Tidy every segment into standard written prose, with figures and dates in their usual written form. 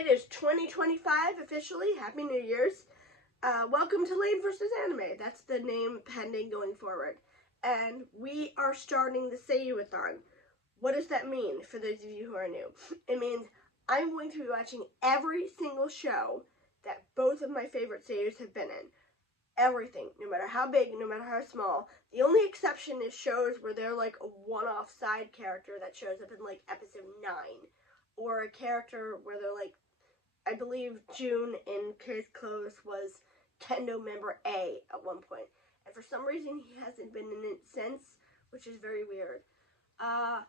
It is 2025 officially. Happy New Year's. Welcome to Laine versus Anime. That's the name pending going forward. And we are starting the Seiyuu-a-thon. What does that mean for those of you who are new? It means I'm going to be watching every single show that both of my favorite seiyus have been in. Everything, no matter how big, no matter how small. The only exception is shows where they're like a one-off side character that shows up in like episode 9. Or a character where they're like, I believe June in Case Close was Kendo member A at one point. And for some reason he hasn't been in it since, which is very weird. I'm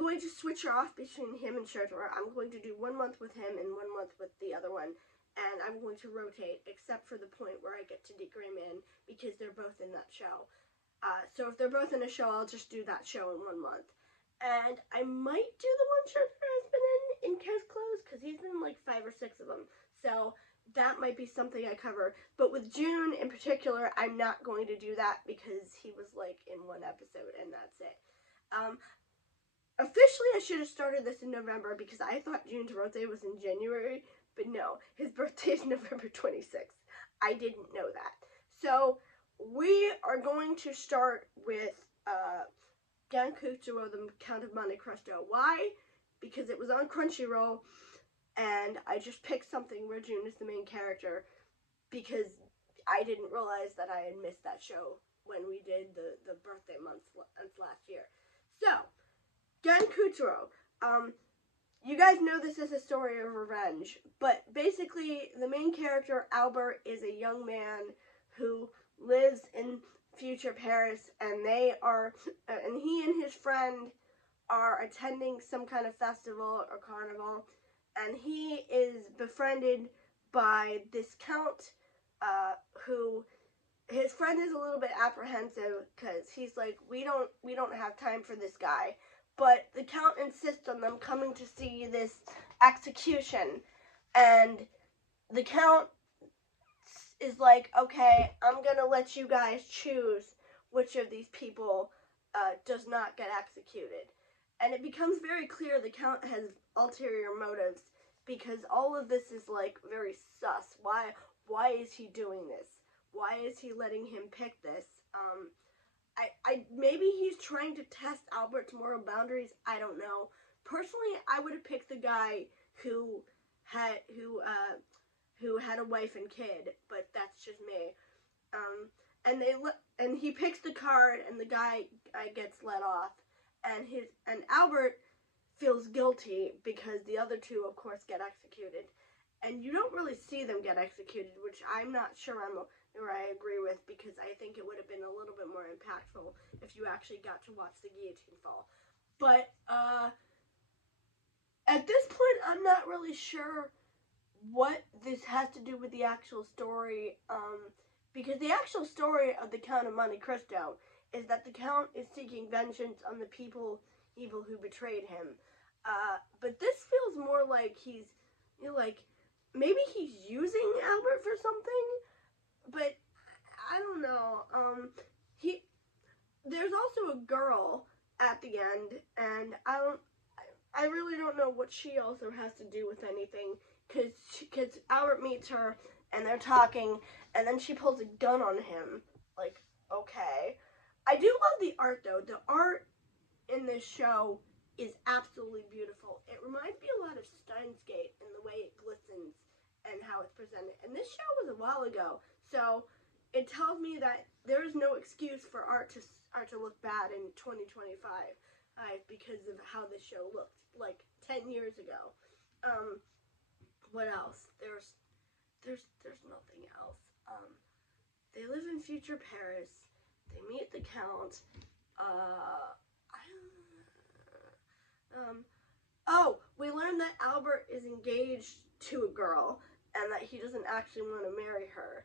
going to switch off between him and Shotaro. I'm going to do 1 month with him and 1 month with the other one. And I'm going to rotate, except for the point where I get to Decrayman, because they're both in that show. So if they're both in a show, I'll just do that show in 1 month. And I might do the one Shotaro has been in Case Close, because he's been in like 5 or 6 of them. So that might be something I cover. But with June in particular, I'm not going to do that because he was like in 1 episode and that's it. Officially, I should have started this in November because I thought June's birthday was in January, but no, his birthday is November 26th. I didn't know that. So we are going to start with Gankutsuo, the Count of Monte Cristo. Why? Because it was on Crunchyroll, and I just picked something where June is the main character because I didn't realize that I had missed that show when we did the birthday months last year. So, Gankutsuo. You guys know this is a story of revenge, but basically the main character, Albert, is a young man who lives in future Paris, and he and his friend are attending some kind of festival or carnival, and he is befriended by this count, who his friend is a little bit apprehensive because he's like, we don't have time for this guy. But the count insists on them coming to see this execution. And the count is like, okay, I'm going to let you guys choose which of these people does not get executed. And it becomes very clear the count has ulterior motives because all of this is like very sus. Why is he doing this? Why is he letting him pick this? Maybe he's trying to test Albert's moral boundaries. I don't know. Personally, I would have picked the guy who had a wife and kid, but that's just me. And he picks the card, and the guy gets let off, and Albert feels guilty because the other two, of course, get executed, and you don't really see them get executed, which I'm not sure I agree with, because I think it would have been a little bit more impactful if you actually got to watch the guillotine fall. But at this point, I'm not really sure what this has to do with the actual story, because the actual story of the Count of Monte Cristo is that the Count is seeking vengeance on the people who betrayed him. But this feels more like he's, maybe he's using Albert for something. But I don't know. There's also a girl at the end, and I really don't know what she also has to do with anything, because Albert meets her and they're talking, and then she pulls a gun on him. Like, okay. I do love the art though. The art in this show is absolutely beautiful. It reminds me a lot of Steins Gate in the way it glistens and how it's presented. And this show was a while ago. So it tells me that there is no excuse for art to look bad in 2025 because of how this show looked like 10 years ago. What else? There's nothing else. They live in future Paris. They meet the Count. We learned that Albert is engaged to a girl and that he doesn't actually want to marry her.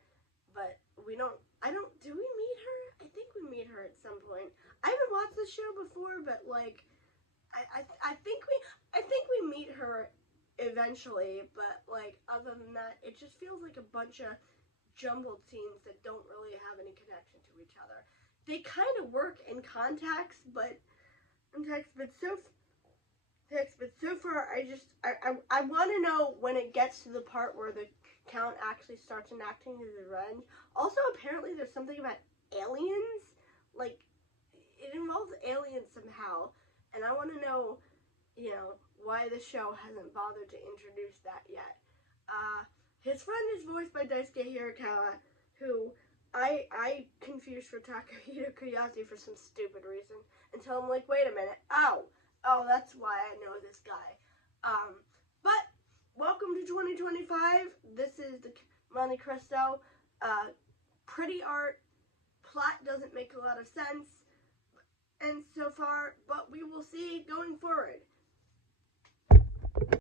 But do we meet her? I think we meet her at some point. I haven't watched the show before, but like, I think we meet her eventually, but like, other than that, it just feels like a bunch of jumbled scenes that don't really have any connection to each other. They kind of work in context, but Thanks, but so far I want to know when it gets to the part where the Count actually starts enacting his revenge. Also, apparently there's something about aliens. Like, it involves aliens somehow. And I want to know, why the show hasn't bothered to introduce that yet. His friend is voiced by Daisuke Hirakawa, who I confused for Takahito Koyasu for some stupid reason. Until I'm like, wait a minute. Oh, that's why I know this guy. But welcome to 2025. This is the Monte Cristo. Pretty art. Plot doesn't make a lot of sense. And so far, but we will see going forward.